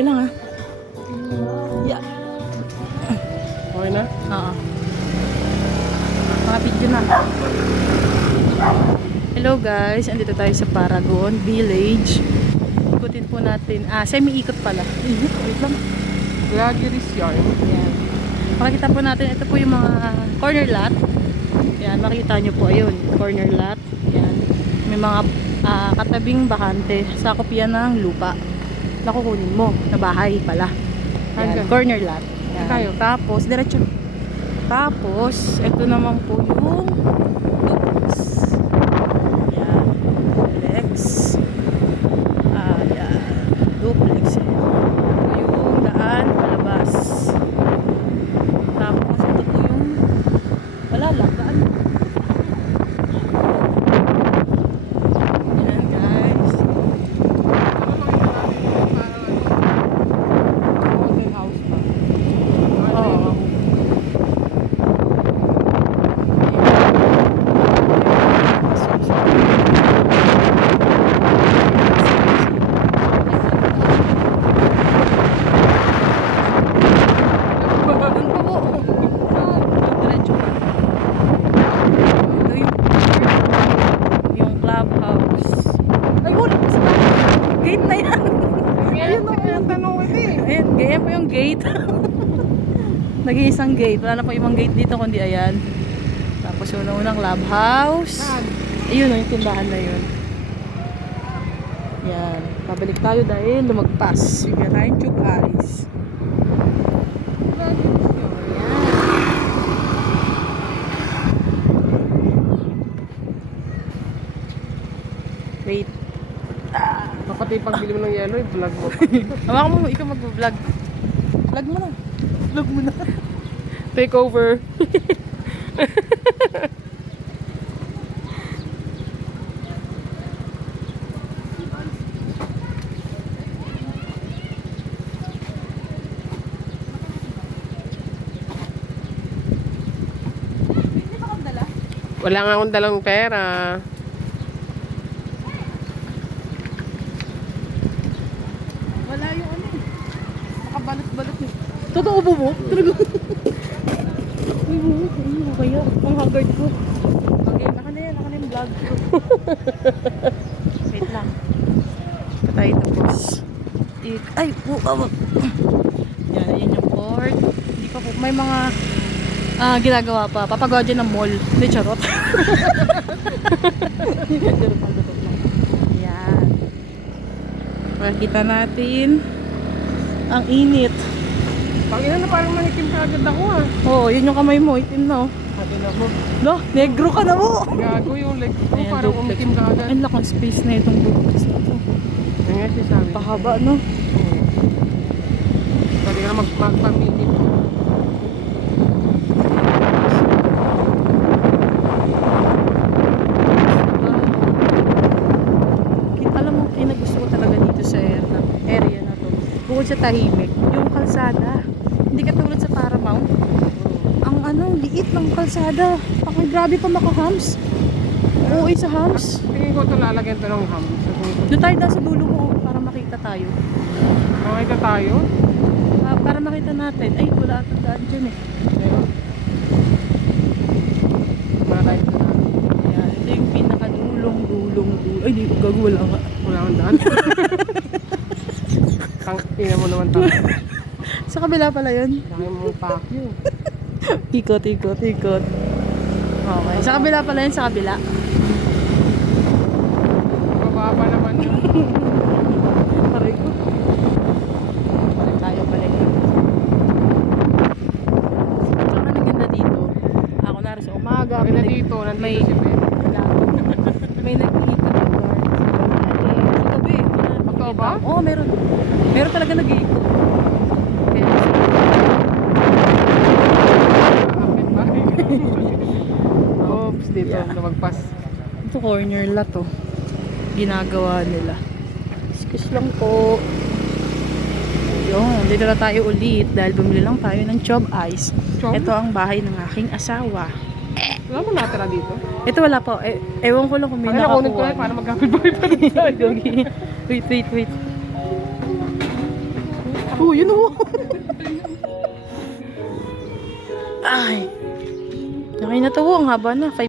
Sige lang ha. Yeah. Okay na? Oo. Mga video na. Hello guys, andito tayo sa Paragon Village. Ikutin po natin. Semi-ikot pala. Wait lang. Vloggeries yarn. Ayan. Makikita po natin, ito po yung mga corner lot. Ayan, makita nyo po, ayun, corner lot. Ayan. May mga katabing bakante. Sakop yan ng lupa. Nakukunin mo, na bahay pala. Ayan, Hanggang? corner lot. Ayan. Tayo. Tapos, diretso. Tapos, ito naman po yung duplex. Ayan. Duplex. Ayan. Duplex. Ito yung daan palabas. Tapos, ito po yung wala lang, daan. Ayan guys. House pa. Oo. Yung clubhouse. Ay, wala pa sa gate na yan. Ayun na yung tanong ito eh. Ayan, ganyan po yung gate. Nag-iisang gate. Wala na po ibang gate dito kundi ayan. Tapos yung unang clubhouse. Saan? Ayun, yung tindahan na yun. Yan. Pabalik tayo dahil lumagpas. Bigyan tayong tube eyes. Wait. Kapatid pagbili mo ng yellow, vlog mo. Hawakan mo, ikaw mag-vlog. Vlog mo na. Vlog mo na. Take over. Wala nga akong dalang pera. Wala yung ano eh. Nakabalot-balot eh. Totoo po mo? Talaga. Uy, ano kaya? Ang haggard ko. Okay, naka na yung vlog ko. Wait lang. Patay tapos. Ay, yan yung port. Hindi pa po. May mga ginagawa pa. Papagawa dyan ng mall. Hindi, charot. Yan. Makikita natin ang init. Pangina na parang manikim ka agad ako ah. Oo, yun yung kamay mo. Itim na oh. Atin ako. No, negro ka na mo. Gago yung leg ko. Ayan, Parang duplex. umikim ka agad. Ang lakang space na itong duplex na to. Yan nga siya sabi. Pahaba, no? Pwede ka na magpamili. Alam mo, kinagusto ko talaga dito sa area na to. Bukod sa tahimik, yung kalsada. Hindi ka tulad sa Paramount. Ang liit ng kalsada. Ang grabe pa maka-hams. Uuwi sa hams. Tingin ko ito lalagyan ito ng ham. Doon tayo sa dulo mo para makita tayo. Makita tayo. Para makita natin. Ay, wala atang daan dyan eh. Ayun. Makakain ko na. Ayan, ito yung pinaka-dulong. Ay, di, gago, wala nga. Wala akong daan. Tingnan mo naman tayo. Sa kabila pala yun. Laki mo pack yun. Ikot. Okay. Sa kabila pala yun, sa kabila. Mababa naman yun. Aray ko. Balik tayo. Saka ang ganda dito. Ako na rin sa umaga. Okay na dito. may- Nandito si Ben. May nag-iikot ng bar. Sa gabi. Totoo ba? Oo, meron. Meron talaga nag-iikot. Kaya Kapit ba? Oops, dito. Yeah. Lumagpas. ito corner lot to. Ginagawa nila. Excuse lang po. Yun, dito na tayo ulit dahil bumili lang tayo ng chop ice. Chop? Ito ang bahay ng aking asawa. Wala mo natira dito? Ito wala po. Ewan ko lang kung may Ay, nakunin ko nakakuha. na para magkapit bahay pa rin tayo. Wait. Oh, yun oh. Ay. Okay na to, ang haba na.